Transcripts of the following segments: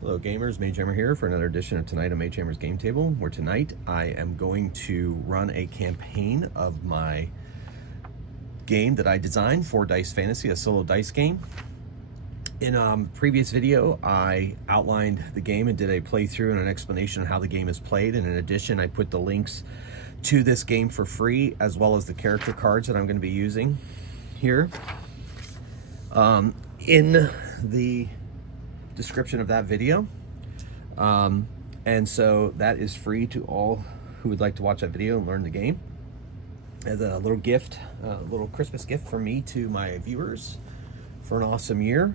Hello gamers, Mage Hammer here for another edition of Tonight on Mage Hammer's Game Table, where tonight I am going to run a campaign of my game that I designed for Dice Fantasy, a solo dice game. In a previous video, I outlined the game and did a playthrough and an explanation of how the game is played, and in addition, I put the links to this game for free, as well as the character cards that I'm going to be using here. In the description of that video, and so that is free to all who would like to watch that video and learn the game as a little gift, a little Christmas gift from me to my viewers for an awesome year.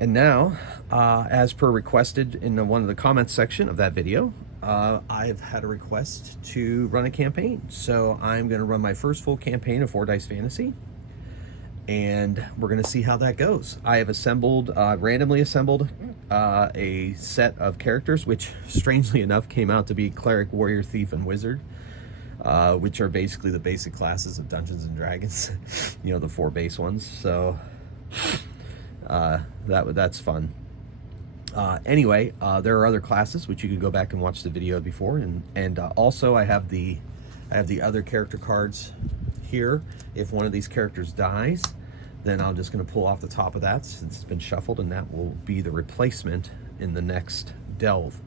And now, as per requested in one of the comments section of that video, I've had a request to run a campaign, so I'm going to run my first full campaign of 4 Dice Fantasy, and we're going to see how that goes. I have assembled, randomly assembled, a set of characters, which strangely enough came out to be Cleric, Warrior, Thief, and Wizard, which are basically the basic classes of Dungeons and Dragons. You know, the 4 base ones. So that's fun. Anyway, there are other classes which you can go back and watch the video before, and also I have the other character cards here. If one of these characters dies, then I'm just going to pull off the top of that since it's been shuffled, and that will be the replacement in the next delve.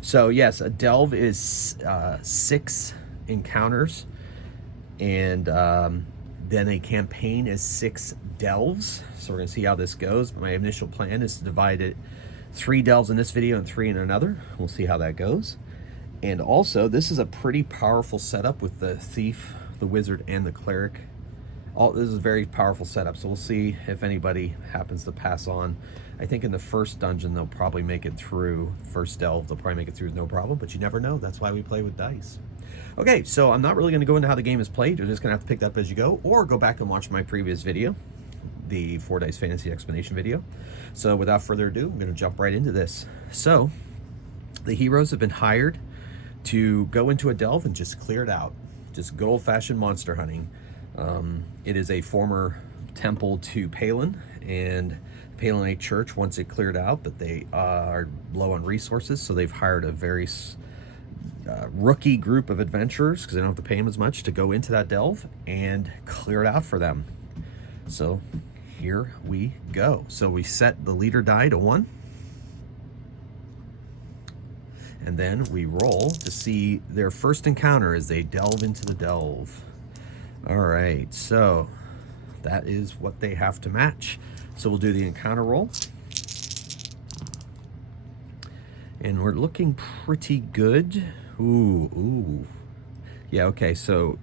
So yes, a delve is 6 encounters, and then a campaign is 6 delves. So we're going to see how this goes. But my initial plan is to divide it 3 delves in this video and 3 in another. We'll see how that goes. And also, this is a pretty powerful setup with the Thief, the Wizard, and the Cleric. This is a very powerful setup, so we'll see if anybody happens to pass on. I think in the first dungeon they'll probably make it through. First delve, they'll probably make it through with no problem, but you never know. That's why we play with dice. Okay, so I'm not really going to go into how the game is played. You're just going to have to pick that up as you go, or go back and watch my previous video, the 4 Dice Fantasy explanation video. So without further ado, I'm going to jump right into this. So the heroes have been hired to go into a delve and just clear it out. Just good old-fashioned monster hunting. It is a former temple to Palan, and the Palanite church wants it cleared out, but they are low on resources, so they've hired a very rookie group of adventurers, because they don't have to pay them as much, to go into that delve and clear it out for them. So here we go. So we set the leader die to 1. And then we roll to see their first encounter as they delve into the delve. All right, so that is what they have to match. So we'll do the encounter roll. And we're looking pretty good. Ooh. Yeah, okay, so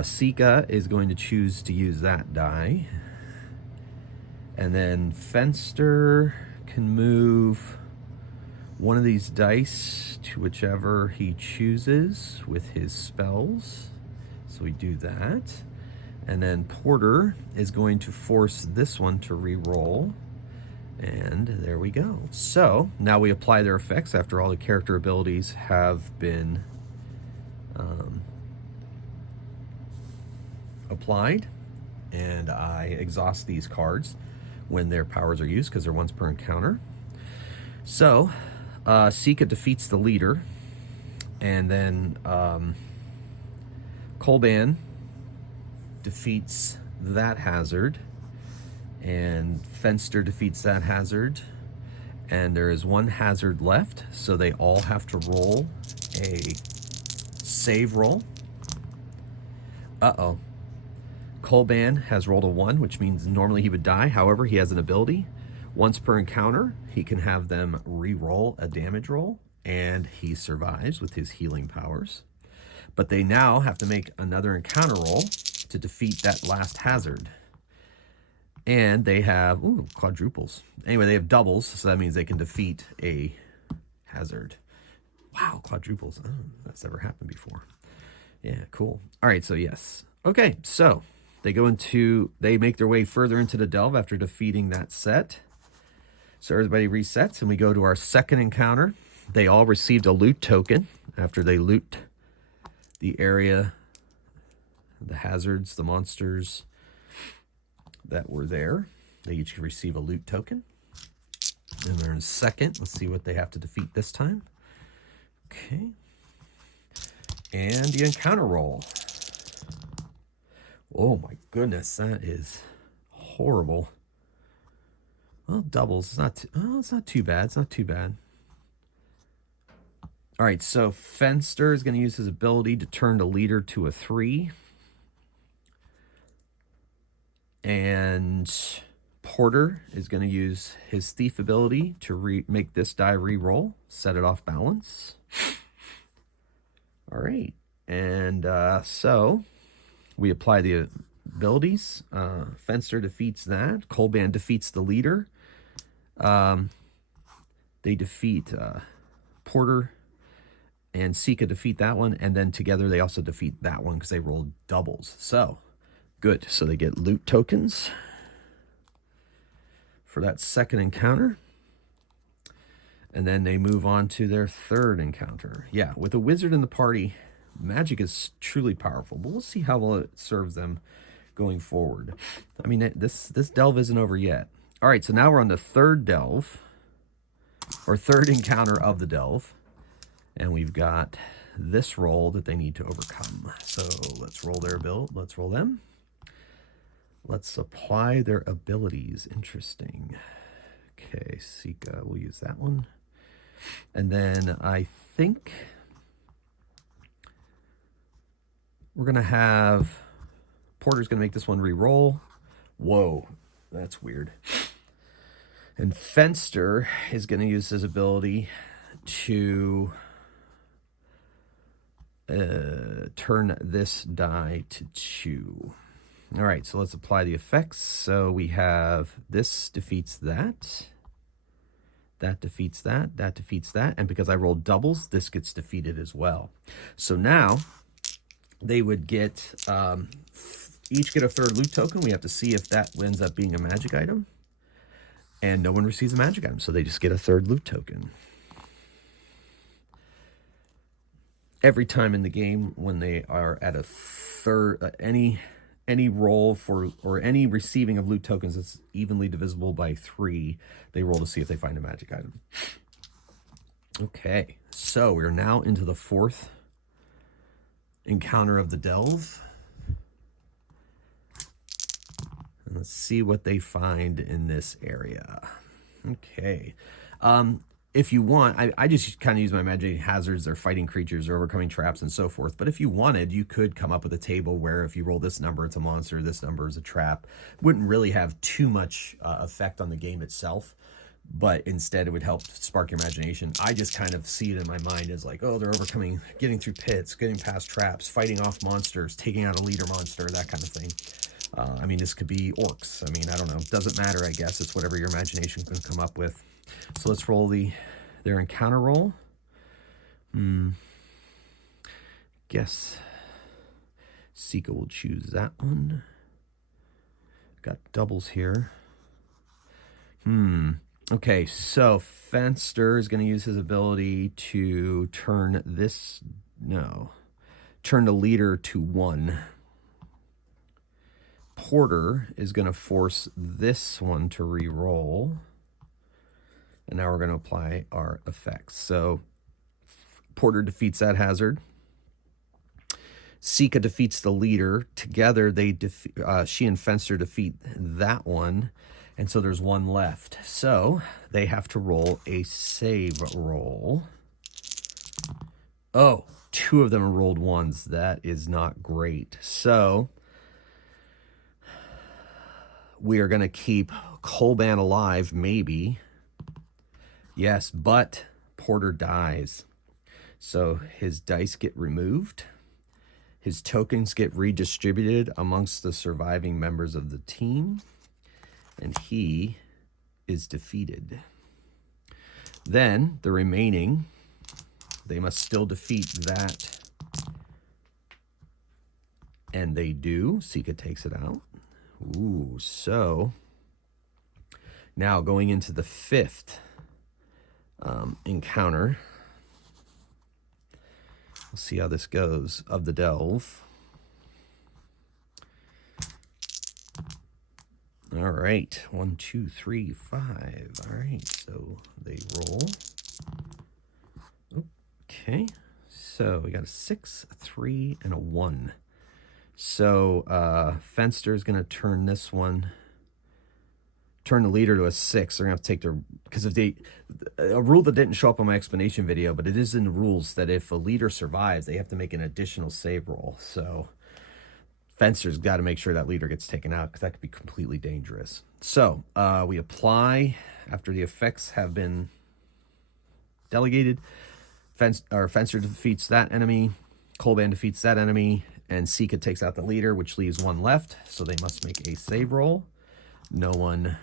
Sika is going to choose to use that die. And then Fenster can move one of these dice to whichever he chooses with his spells. So we do that. And then Porter is going to force this one to re-roll. And there we go. So now we apply their effects after all the character abilities have been applied. And I exhaust these cards when their powers are used, because they're once per encounter. So Sika defeats the leader, and then Kolban defeats that hazard, and Fenster defeats that hazard, and there is 1 hazard left, so they all have to roll a save roll. Uh-oh. Kolban has rolled a 1, which means normally he would die. However, he has an ability. Once per encounter, he can have them re-roll a damage roll, and he survives with his healing powers. But they now have to make another encounter roll to defeat that last hazard. And they have, quadruples. Anyway, they have doubles, so that means they can defeat a hazard. Wow, quadruples. I don't know if that's ever happened before. Yeah, cool. All right, so yes. Okay, so they make their way further into the delve after defeating that set. So everybody resets, and we go to our second encounter. They all received a loot token after they loot the area, the hazards, the monsters that were there. They each receive a loot token. And they're in second. Let's see what they have to defeat this time. Okay. And the encounter roll. Oh my goodness, that is horrible. Well, doubles. It's not. It's not too bad. It's not too bad. All right. So Fenster is going to use his ability to turn the leader to a 3, and Porter is going to use his thief ability to make this die re-roll, set it off balance. All right, and so we apply the abilities. Fenster defeats that. Colban defeats the leader. They defeat Porter, and Sika defeat that one, and then together they also defeat that one because they rolled doubles. So good. So they get loot tokens for that second encounter. And then they move on to their third encounter. Yeah, with a wizard in the party, magic is truly powerful, but we'll see how well it serves them going forward. I mean, this delve isn't over yet. All right, so now we're on the third delve, or third encounter of the delve. And we've got this roll that they need to overcome. So let's roll their build. Let's roll them. Let's apply their abilities. Interesting. Okay, Sika, we'll use that one. And then I think we're going to have Porter's going to make this one re-roll. Whoa, that's weird. And Fenster is going to use his ability to turn this die to 2. All right, so let's apply the effects. So we have this defeats that. That defeats that. That defeats that. And because I rolled doubles, this gets defeated as well. So now they would get, each get a third loot token. We have to see if that ends up being a magic item. And no one receives a magic item, so they just get a third loot token. Every time in the game when they are at a third, any roll for, or any receiving of loot tokens that's evenly divisible by 3, they roll to see if they find a magic item. Okay, so we're now into the fourth encounter of the delve. And let's see what they find in this area. Okay. If you want, I just kind of use my imaginary hazards. They're fighting creatures or overcoming traps and so forth. But if you wanted, you could come up with a table where if you roll this number, it's a monster, this number is a trap. Wouldn't really have too much effect on the game itself, but instead it would help spark your imagination. I just kind of see it in my mind as like, oh, they're overcoming, getting through pits, getting past traps, fighting off monsters, taking out a leader monster, that kind of thing. I mean, this could be orcs. I mean, I don't know. It doesn't matter, I guess. It's whatever your imagination can come up with. So let's roll their encounter roll. Guess Sika will choose that one. Got doubles here. Okay, so Fenster is going to use his ability to turn turn the leader to 1. Porter is going to force this one to re-roll. And now we're going to apply our effects. So Porter defeats that hazard. Sika defeats the leader. Together, she and Fenster defeat that one. And so there's one left. So they have to roll a save roll. Oh, 2 of them rolled 1s. That is not great. So we are going to keep Colban alive, maybe. Yes, but Porter dies. So his dice get removed. His tokens get redistributed amongst the surviving members of the team. And he is defeated. Then the remaining, they must still defeat that. And they do. Sika takes it out. Ooh, so now going into the 5th encounter. We'll see how this goes of the delve. All right, 1, 2, 3, 5. All right, so they roll. Okay, so we got a 6, a 3, and a 1. So Fenster is going to turn this one, turn the leader to a 6. They're going to have to take their, because if they, a rule that didn't show up on my explanation video, but it is in the rules that if a leader survives, they have to make an additional save roll. So Fencer's got to make sure that leader gets taken out, because that could be completely dangerous. So we apply after the effects have been delegated. Fencer defeats that enemy, Colban defeats that enemy, and Sika takes out the leader, which leaves 1 left. So they must make a save roll. No one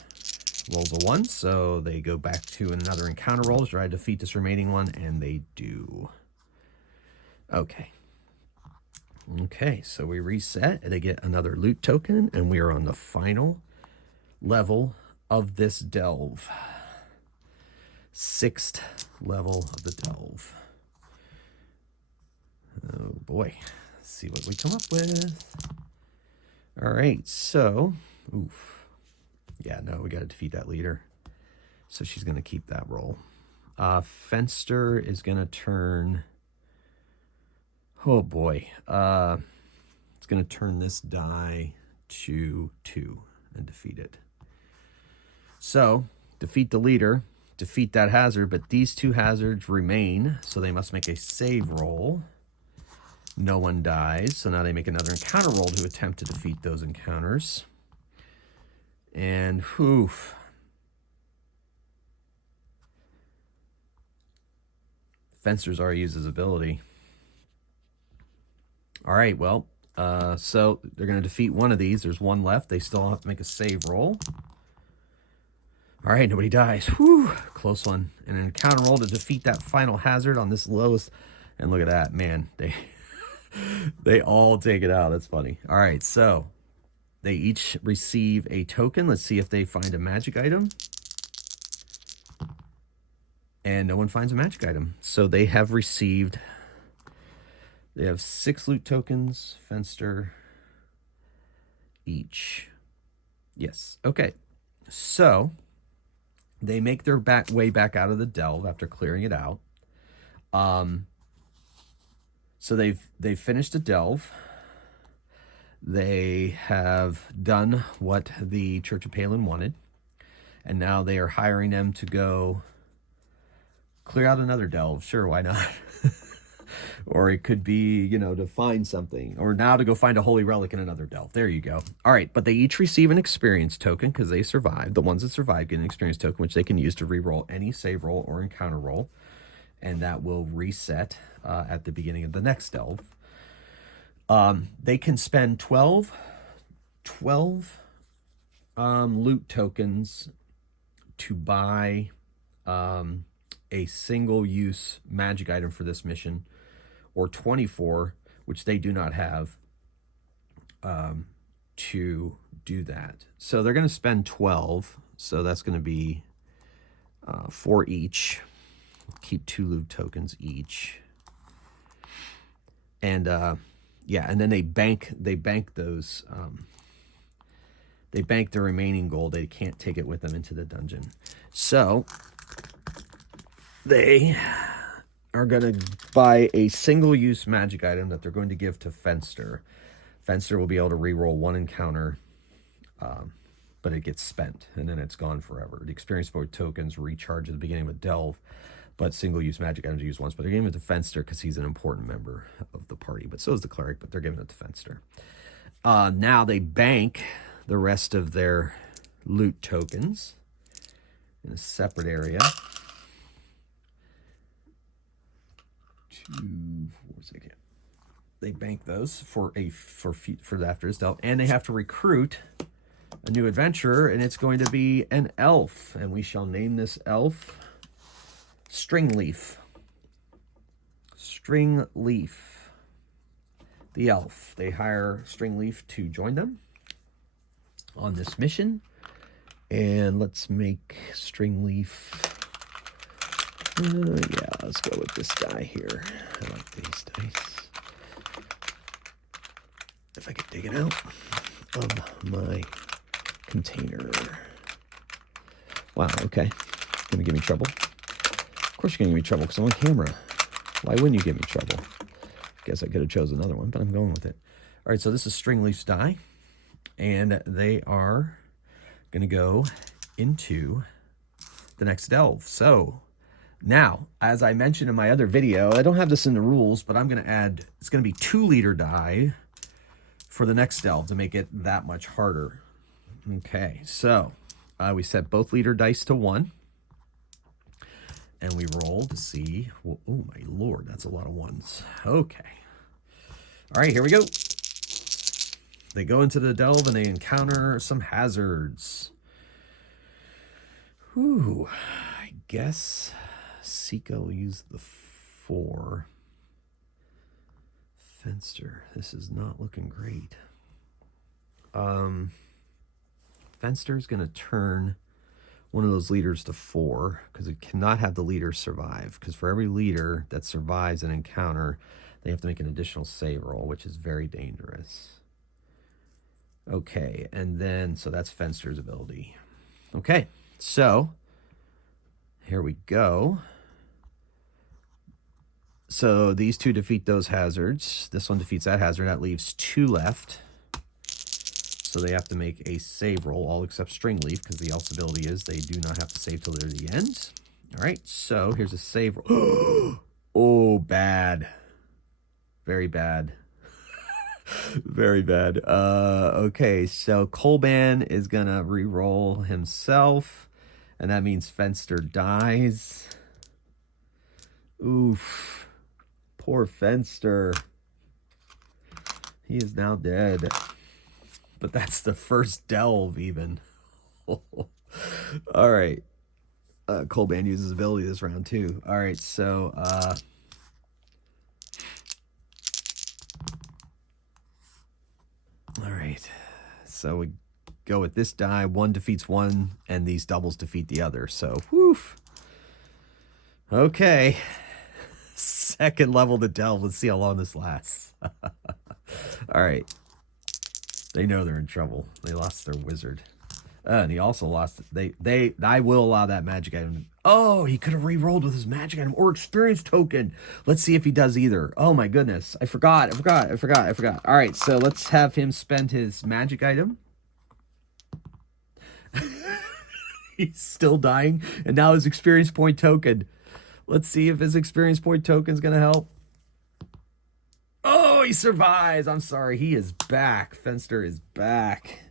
rolls a 1, so they go back to another encounter roll to try to defeat this remaining one, and they do. Okay. Okay, so we reset, and they get another loot token, and we are on the final level of this delve. 6th level of the delve. Oh boy, let's see what we come up with. All right, so, oof. Yeah, no, we got to defeat that leader. So she's going to keep that roll. Fenster is going to turn, oh boy. It's going to turn this die to 2 and defeat it. So, defeat the leader, defeat that hazard, but these 2 hazards remain, so they must make a save roll. No one dies, so now they make another encounter roll to attempt to defeat those encounters. And, oof. Fencer's already used his ability. All right, well, so they're going to defeat one of these. There's 1 left. They still have to make a save roll. All right, nobody dies. Whew, close one. And an encounter roll to defeat that final hazard on this lowest. And look at that, man. They all take it out. That's funny. All right, so they each receive a token. Let's see if they find a magic item. And no one finds a magic item. So they have received, they have 6 loot tokens, Fenster, each. Yes, okay. So they make their way back out of the delve after clearing it out. So they've finished the delve. They have done what the Church of Palan wanted, and now they are hiring them to go clear out another delve. Sure, why not? Or it could be, you know, to find something, or now to go find a holy relic in another delve. There you go. All right, but they each receive an experience token because they survived. The ones that survived get an experience token, which they can use to re-roll any save roll or encounter roll, and that will reset at the beginning of the next delve. They can spend 12 loot tokens to buy a single-use magic item for this mission, or 24, which they do not have, to do that. So they're going to spend 12, so that's going to be 4 each. Keep 2 loot tokens each. And yeah, and then they bank those, they bank the remaining gold. They can't take it with them into the dungeon. So they are going to buy a single-use magic item that they're going to give to Fenster. Fenster will be able to re-roll 1 encounter, but it gets spent, and then it's gone forever. The experience point tokens recharge at the beginning of a delve, but single-use magic items are used once. But they're giving it to Fenster because he's an important member of the party. But so is the cleric, but they're giving it to Fenster. Now they bank the rest of their loot tokens in a separate area. 2, 4, 6, yeah. They bank those for after this delve, and they have to recruit a new adventurer, and it's going to be an elf, and we shall name this elf Stringleaf. Stringleaf, the elf. They hire Stringleaf to join them on this mission, and let's make Stringleaf. Yeah, let's go with this guy here. I like these dice. If I could dig it out of my container. Wow, okay. Gonna give me trouble. Of course you're gonna give me trouble because I'm on camera. Why wouldn't you give me trouble? Guess I could have chosen another one, but I'm going with it. All right, so this is string leaf die, and they are gonna go into the next delve. So now, as I mentioned in my other video, I don't have this in the rules, but I'm gonna add, it's gonna be 2-liter die for the next delve to make it that much harder. Okay, so we set both liter dice to 1. And we roll to see, well, oh my lord, that's a lot of ones. Okay. All right, here we go. They go into the delve and they encounter some hazards. Whew, I guess Sika will use the 4. Fenster, this is not looking great. Fenster's gonna turn one of those leaders to 4 because it cannot have the leader survive, because for every leader that survives an encounter, they have to make an additional save roll, which is very dangerous. Okay, and then, so that's Fenster's ability. Okay, so here we go. So these 2 defeat those hazards. This one defeats that hazard. That leaves 2 left. So they have to make a save roll, all except string leaf, because the else ability is they do not have to save till they're the end. All right, so here's a save roll. Oh, bad. Very bad. Very bad. Okay, so Colban is gonna re-roll himself, and that means Fenster dies. Oof. Poor Fenster. He is now dead. But that's the first delve even. All right. Colban uses ability this round too. All right, so all right. So we go with this die. 1 defeats 1, and these doubles defeat the other. So, woof. Okay. Second level to delve. Let's see how long this lasts. All right. They know they're in trouble. They lost their wizard. And he also lost, I will allow that magic item. Oh, he could have re-rolled with his magic item or experience token. Let's see if he does either. Oh my goodness. I forgot. All right, so let's have him spend his magic item. He's still dying. And now his experience point token. Let's see if his experience point token is going to help. Oh, he survives. I'm sorry. He is back. Fenster is back.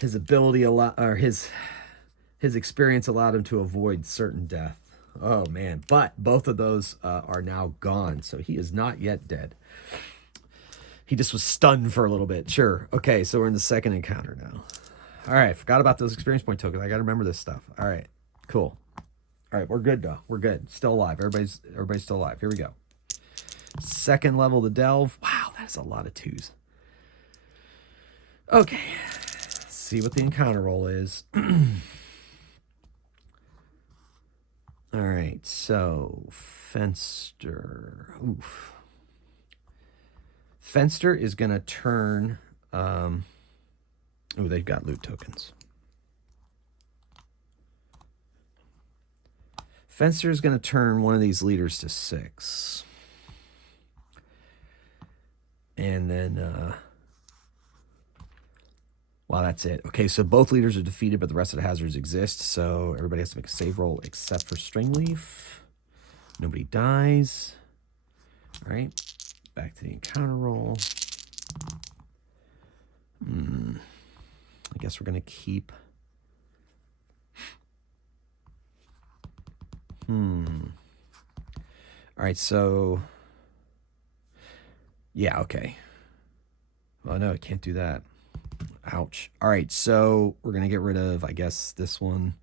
His ability his experience allowed him to avoid certain death. Oh man, but both of those are now gone, so he is not yet dead. He just was stunned for a little bit. Sure. Okay, so we're in the second encounter now. All right, forgot about those experience point tokens. I got to remember this stuff. All right, cool. All right, we're good though. We're good. Still alive. Everybody's still alive. Here we go. Second level to delve. Wow, that's a lot of 2s. Okay. Let's see what the encounter roll is. All right, so Fenster. Oof. Fenster is going to turn... oh, they've got loot tokens. Fenster is going to turn one of these leaders to 6. And then... well, that's it. Okay, so both leaders are defeated, but the rest of the hazards exist. So everybody has to make a save roll except for string leaf. Nobody dies. All right, back to the encounter roll. I guess we're going to keep... All right, so... yeah, okay. Oh, no, I can't do that. Ouch. All right, so we're going to get rid of, I guess, this one.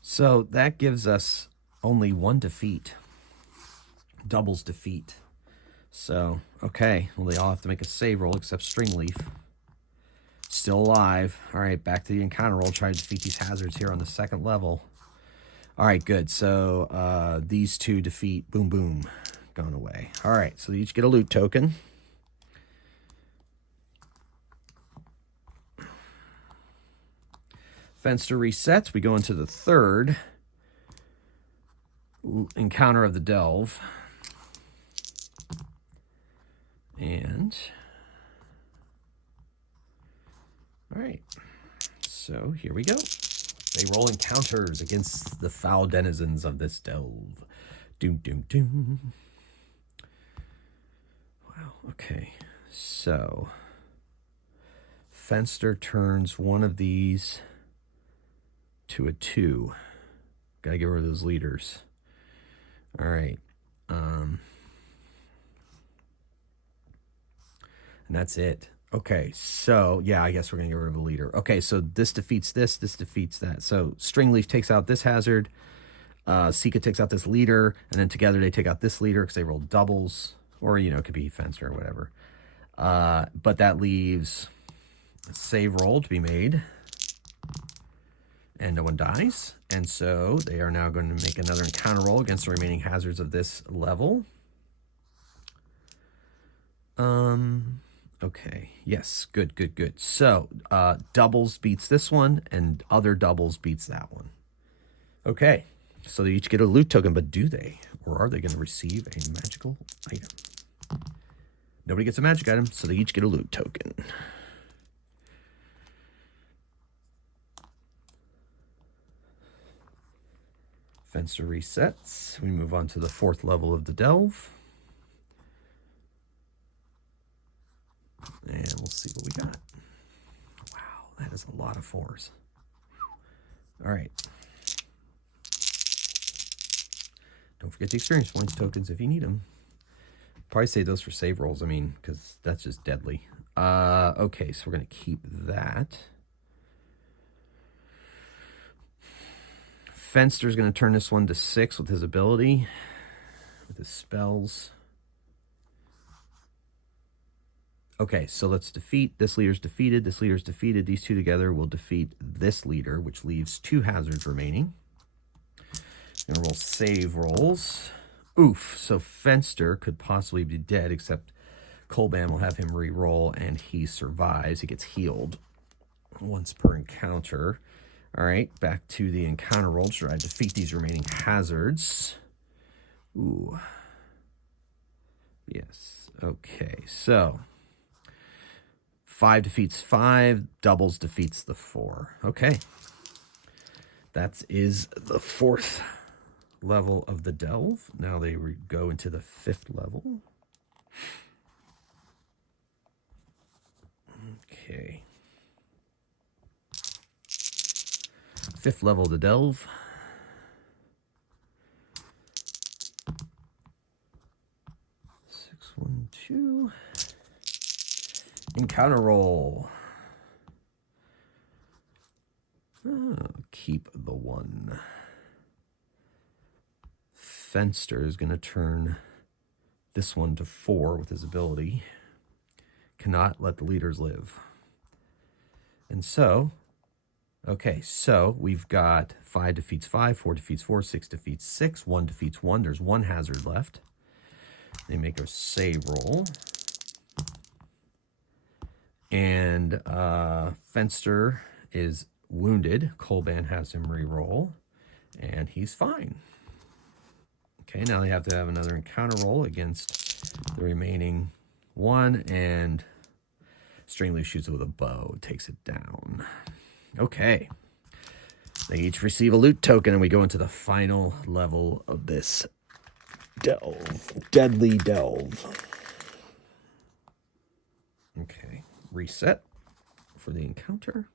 So that gives us only 1 defeat. Doubles defeat. So, okay. Well, they all have to make a save roll except string leaf. Still alive. All right, back to the encounter roll. Try to defeat these hazards here on the second level. All right, good. So these 2 defeat. Boom, boom. Gone away. All right, so they each get a loot token. Fenster resets. We go into the third encounter of the delve. And, all right, so here we go. They roll encounters against the foul denizens of this delve. Doom, doom, doom. Wow, okay. So, Fenster turns one of these to a 2. Gotta get rid of those leaders. All right. And that's it. Okay, so, yeah, I guess we're going to get rid of a leader. Okay, so this defeats this defeats that. So Stringleaf takes out this hazard, Sika takes out this leader, and then together they take out this leader because they rolled doubles, or, you know, it could be Fencer or whatever. But that leaves a save roll to be made, and no one dies. And so they are now going to make another encounter roll against the remaining hazards of this level. Okay, yes, good, good, good. So, doubles beats this one, and other doubles beats that one. Okay, so they each get a loot token, but do they? Or are they going to receive a magical item? Nobody gets a magic item, so they each get a loot token. Fencer resets. We move on to the 4th level of the delve. And we'll see what we got. Wow, that is a lot of 4s. All right. Don't forget the experience points tokens if you need them. Probably save those for save rolls, I mean, because that's just deadly. Okay, so we're going to keep that. Fenster's going to turn this one to 6 with his ability, with his spells. Okay, so let's defeat. This leader's defeated. This leader's defeated. These two together will defeat this leader, which leaves 2 hazards remaining. Gonna roll save rolls. Oof, so Fenster could possibly be dead, except Colban will have him re-roll, and he survives. He gets healed once per encounter. All right, back to the encounter roll. Should I defeat these remaining hazards? Ooh. Yes, okay, so 5 defeats 5, doubles defeats the 4. Okay. That is the 4th level of the delve. Now they go into the 5th level. Okay. 5th level of the delve. Six, 1, 2. Encounter roll. Keep the 1. Fenster is going to turn this one to 4 with his ability. Cannot let the leaders live. And so, okay, so we've got 5 defeats 5, 4 defeats 4, 6 defeats 6, 1 defeats 1. There's 1 hazard left. They make a save roll. And Fenster is wounded. Colban has him re-roll, and he's fine. Okay, now they have to have another encounter roll against the remaining 1, and Stringleaf shoots it with a bow, takes it down. Okay. They each receive a loot token, and we go into the final level of this delve. Deadly delve. Okay. Reset for the encounter.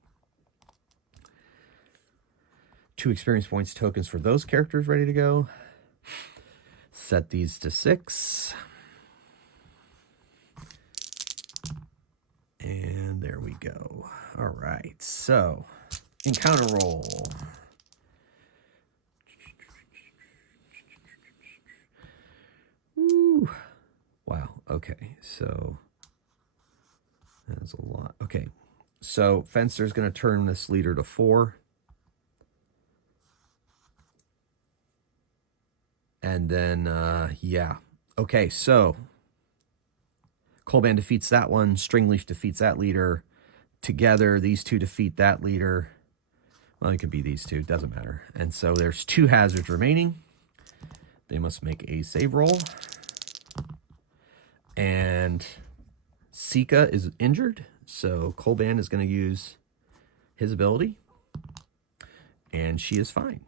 2 experience points tokens for those characters ready to go. Set these to 6. And there we go. All right, so encounter roll. Ooh. Wow, okay, so that's a lot. Okay, so Fenster's going to turn this leader to 4. And then, yeah. Okay, so Colban defeats that one. Stringleaf defeats that leader. Together, these two defeat that leader. Well, it could be these two. Doesn't matter. And so there's 2 hazards remaining. They must make a save roll. And Sika is injured, so Kolban is going to use his ability. And she is fine.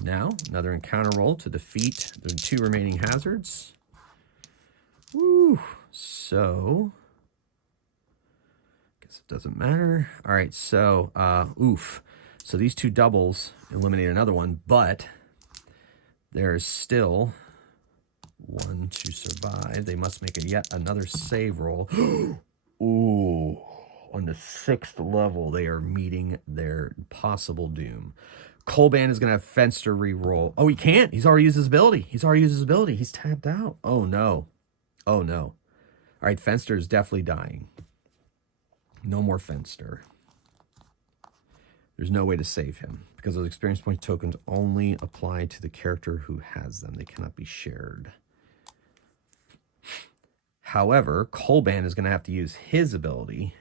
Now, another encounter roll to defeat the 2 remaining hazards. Woo! So, guess it doesn't matter. All right, so, oof. So these 2 doubles eliminate another one, but there's still 1 to survive. They must make yet another save roll. Ooh. On the 6th level, they are meeting their possible doom. Kolban is going to have Fenster re-roll. Oh, he can't. He's already used his ability. He's tapped out. Oh, no. Oh, no. All right, Fenster is definitely dying. No more Fenster. There's no way to save him because those experience point tokens only apply to the character who has them. They cannot be shared. However, Kolban is going to have to use his ability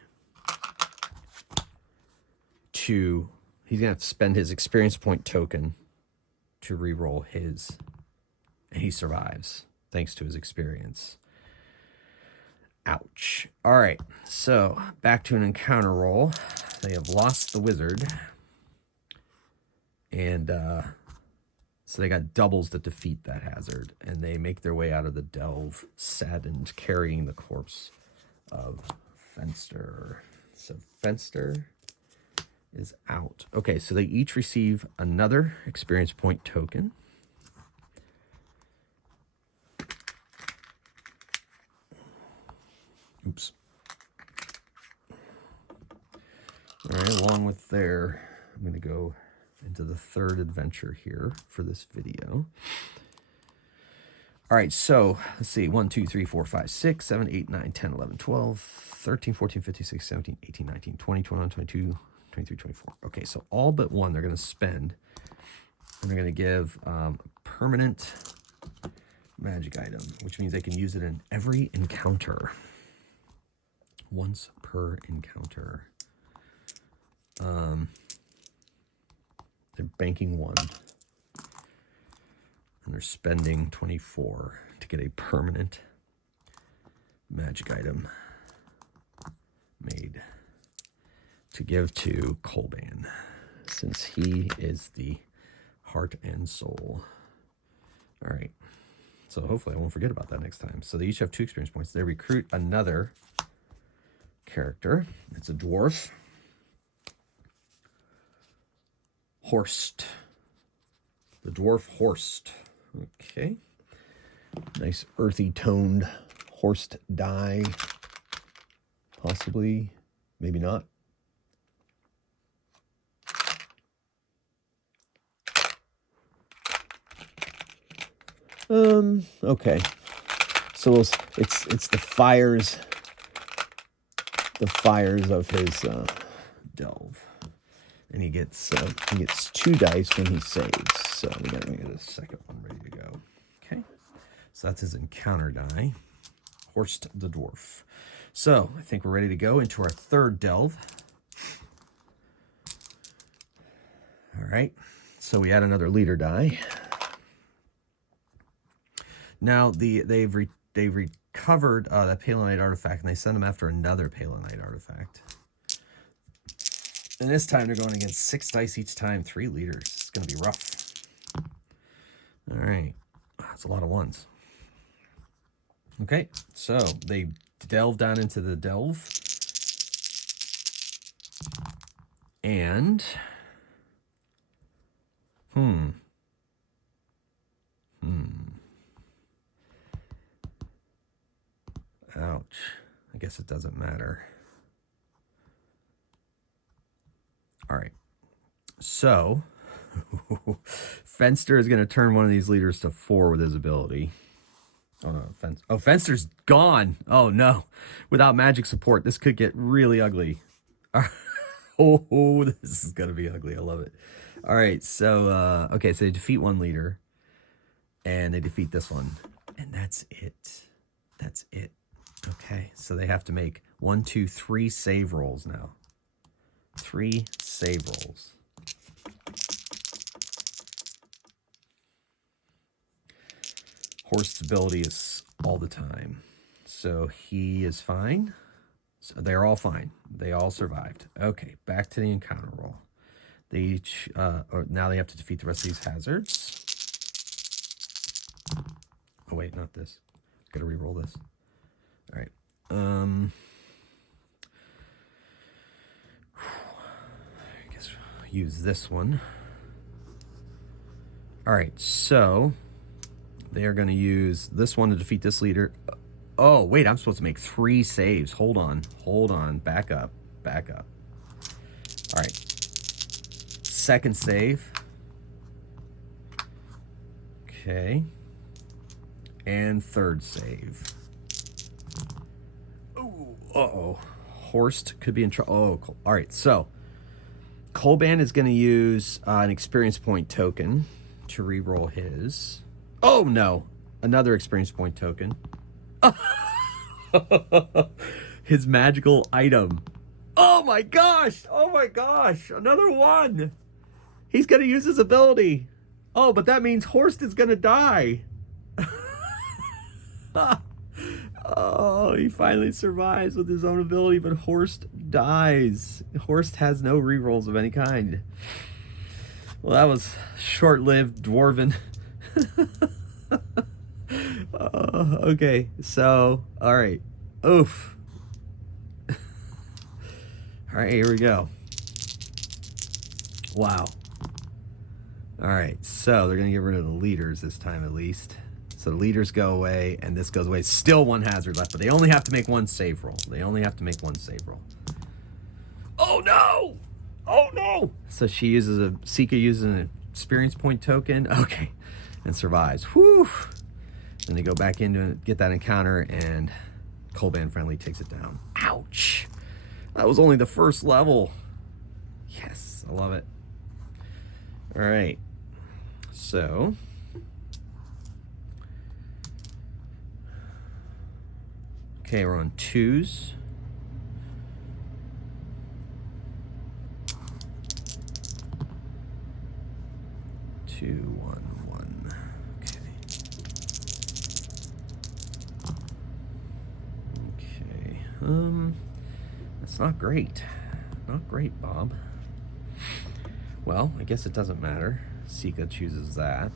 to... He's going to have to spend his experience point token to re-roll his. And he survives, thanks to his experience. Ouch. All right, so back to an encounter roll. They have lost the wizard. And so they got doubles that defeat that hazard. And they make their way out of the delve, saddened, carrying the corpse of Fenster. So Fenster is out. Okay, so they each receive another experience point token. Oops. All right, along with their, I'm going to go into the 3rd adventure here for this video. All right, so let's see. 1, 2, 3, 4, 5, 6, 7, 8, 9, 10, 11, 12, 13, 14, 15, 16, 17, 18, 19, 20, 21, 22, 23, 24. Okay, so all but one they're going to spend. And they're going to give a permanent magic item, which means they can use it in every encounter. Once per encounter. They're banking 1. And they're spending 24 to get a permanent magic item made to give to Kolban, since he is the heart and soul. All right. So hopefully I won't forget about that next time. So they each have 2 experience points. They recruit another character. It's a dwarf. Horst. The dwarf Horst. Okay. Nice earthy toned Horst die. Possibly. Maybe not. Okay. So it's the fires of his delve. And he gets 2 dice when he saves. So we gotta get a second one ready to go. Okay. So that's his encounter die. Horst the dwarf. So I think we're ready to go into our 3rd delve. All right. So we add another leader die. Now they've recovered that Palanite artifact, and they send them after another Palanite artifact. And this time they're going against 6 dice each time, 3 leaders. It's going to be rough. All right. That's a lot of 1s. Okay, so they delve down into the delve. And... Ouch. I guess it doesn't matter. All right. So, Fenster is going to turn one of these leaders to 4 with his ability. Oh, no. Fenster's gone. Oh, no. Without magic support, this could get really ugly. Oh, this is going to be ugly. I love it. All right. So, okay. So they defeat 1 leader. And they defeat this one. And that's it. That's it. Okay. So they have to make 1, 2, 3 save rolls now. 3 save rolls. Horse's ability is all the time. So he is fine. So they're all fine. They all survived. Okay, back to the encounter roll. They each, now they have to defeat the rest of these hazards. Oh wait, not this. Gotta re-roll this. All right. I guess we'll use this one. All right, so they are going to use this one to defeat this leader. Oh, wait, I'm supposed to make 3 saves. Hold on. Back up. All right. Second save. Okay. And third save. Oh, uh-oh. Horst could be in trouble. Oh, all right. So, Colban is going to use an experience point token to re-roll his. Oh, no. Another experience point token. His magical item. Oh, my gosh. Another one. He's going to use his ability. Oh, but that means Horst is going to die. Oh, he finally survives with his own ability, but Horst dies. Horst has no rerolls of any kind. Well, that was short-lived, dwarven. Okay, so, all right. Oof. All right, here we go. Wow. All right, so they're going to get rid of the leaders this time at least. So the leaders go away, and this goes away. Still 1 hazard left, but they only have to make 1 save roll. Oh, no! Oh, no! So she uses Sika uses an experience point token. Okay. And survives. Whew! Then they go back into it, get that encounter, and Colban finally takes it down. Ouch! That was only the first level. Yes, I love it. All right. So... okay, we're on 2s. Two, one. Okay. That's not great. Not great, Bob. Well, I guess it doesn't matter. Sika chooses that.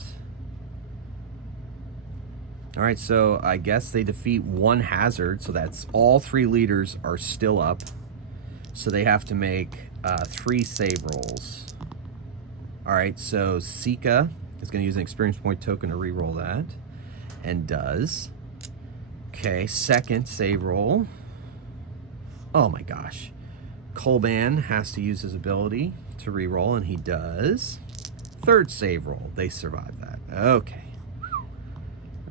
All right, so I guess they defeat 1 hazard, so that's all 3 leaders are still up. So they have to make 3 save rolls. All right, so Sika is going to use an experience point token to re-roll that, and does. Okay, second save roll. Oh my gosh. Colban has to use his ability to re-roll, and he does. Third save roll. They survive that. Okay.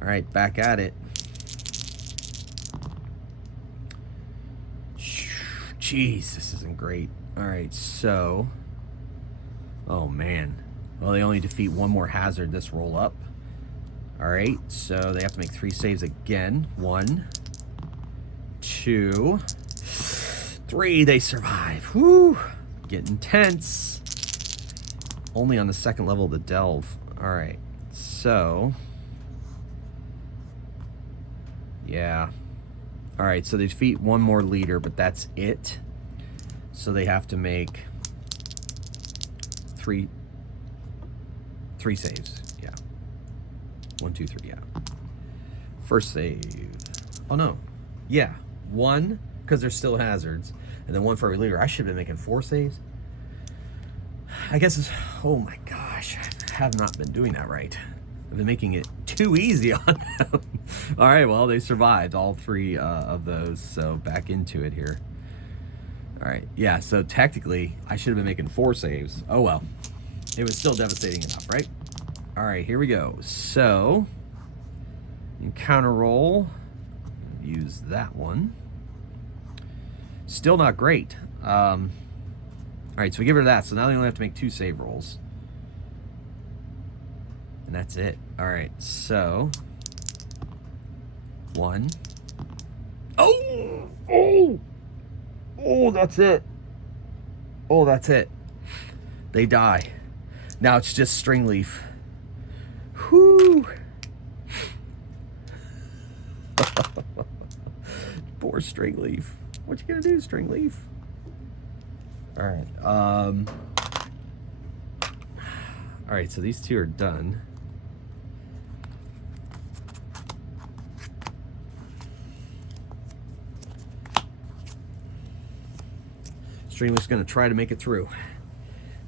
All right, back at it. Jeez, this isn't great. All right, so... oh, man. Well, they only defeat 1 more hazard this roll up. All right, so they have to make 3 saves again. 1, 2, 3. They survive. Whew. Getting tense. Only on the 2nd level of the delve. All right, so... yeah. All right, so they defeat 1 more leader, but that's it. So they have to make 3 saves. Yeah. 1, 2, 3. Yeah. First save. Oh no. Yeah. 1 because there's still hazards, and then 1 for every leader. I should have been making 4 saves. I guess it's. Oh my gosh, I have not been doing that right. I've been making it too easy on them. All right, well, they survived all 3 of those, so back into it here. All right, yeah, so technically, I should have been making 4 saves. Oh, well. It was still devastating enough, right? All right, here we go. So, encounter roll. Use that one. Still not great. All right, so we give her that. So now they only have to make 2 save rolls. And that's it. All right, so 1. Oh, that's it. Oh, that's it. They die. Now it's just string leaf. Whoo. more string leaf. What you gonna do, string leaf? All right. All right, so these two are done. String leaf's gonna try to make it through.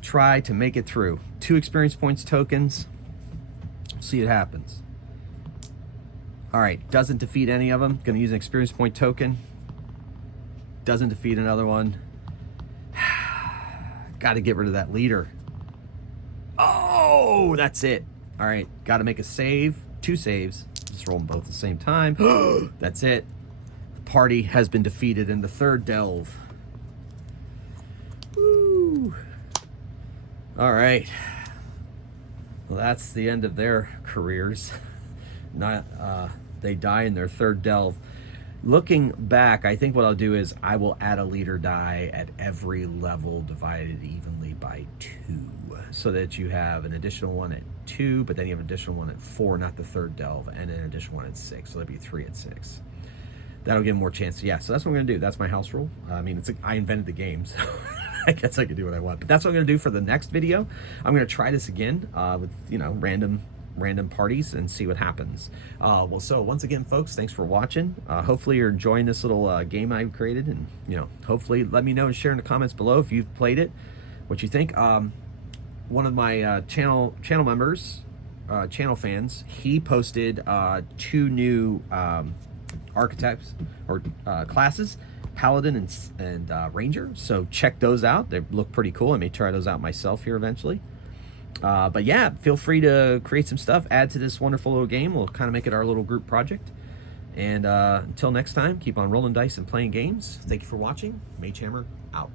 Try to make it through. 2 experience points tokens. See what happens. All right, doesn't defeat any of them. Gonna use an experience point token. Doesn't defeat another one. Got to get rid of that leader. Oh, that's it. All right, got to make a save. 2 saves. Just roll them both at the same time. That's it. The party has been defeated in the 3rd delve. Woo. All right. Well, that's the end of their careers. Not they die in their 3rd delve. Looking back, I think what I'll do is I will add a leader die at every level divided evenly by 2, so that you have an additional one at 2, but then you have an additional one at 4, not the 3rd delve, and an additional one at 6, so that'd be 3 at 6. That'll give them more chance. Yeah, so that's what I'm gonna do. That's my house rule. I mean, it's like I invented the game, so I guess I can do what I want. But that's what I'm gonna do for the next video. I'm gonna try this again with, you know, random parties and see what happens. Well, so once again, folks, thanks for watching. Hopefully you're enjoying this little game I've created, and, you know, hopefully let me know and share in the comments below if you've played it, what you think. One of my channel members, channel fans, he posted 2 new archetypes or classes, Paladin and Ranger, so check those out. They look pretty cool. I may try those out myself here eventually. But yeah, feel free to create some stuff, add to this wonderful little game. We'll kind of make it our little group project. And until next time, keep on rolling dice and playing games. Thank you for watching. Mage Hammer out.